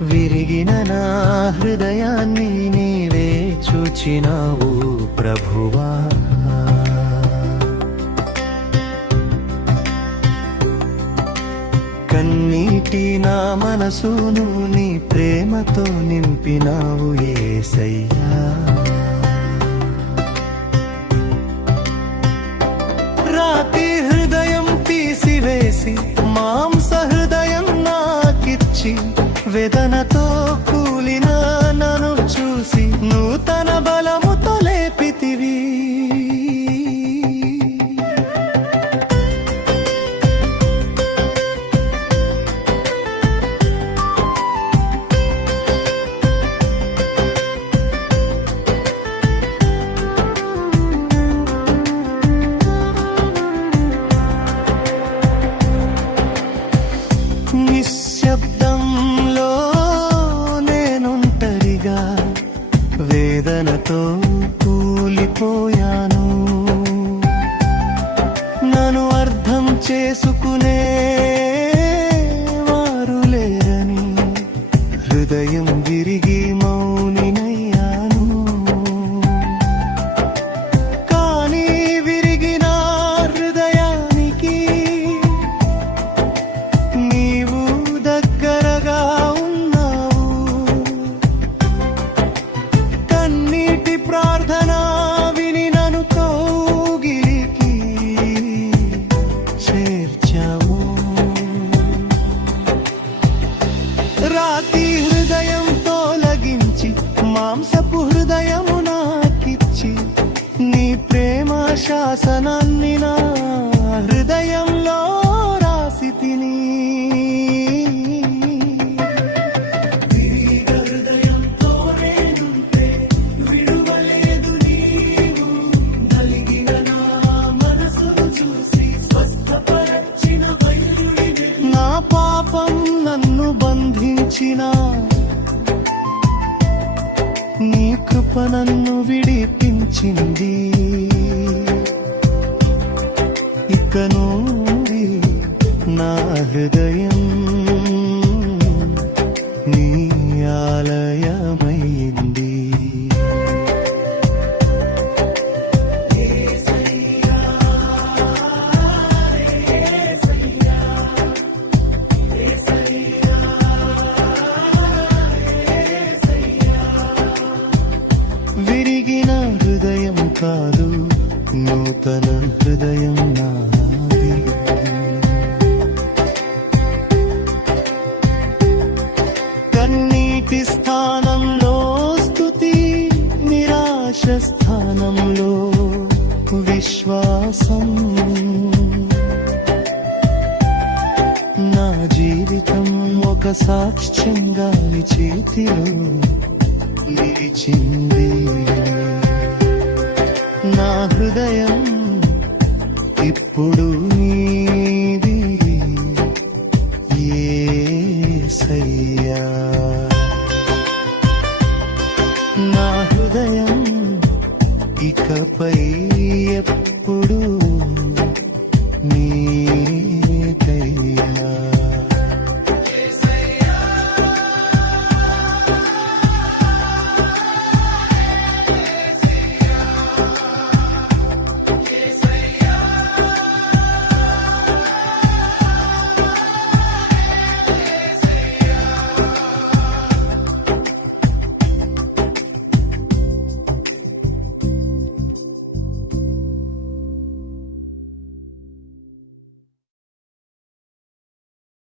విరిగిన నా హృదయాన్ని నీవే చూచినావు ప్రభువా. కన్నీటి నా మనసును నీ ప్రేమతో నింపినావు ఏసయ్యా. రాతి హృదయం తీసివేసి మామ చేసుకునే వారు లేరని హృదయం గిరి శాసనాన్ని నా హృదయంలో రాసి తిని. నా పాపం నన్ను బంధించిన నీ కృప నన్ను విడిపించింది. ఇక నుండి నా హృదయం నీ ఆలయమైంది. విరిగిన హృదయం కాదు నూతన హృదయం. స్థానంలో విశ్వాసం నా జీవితం ఒక సాక్ష్యంగా చేతిలో నిలిచింది. నా హృదయం 回忆。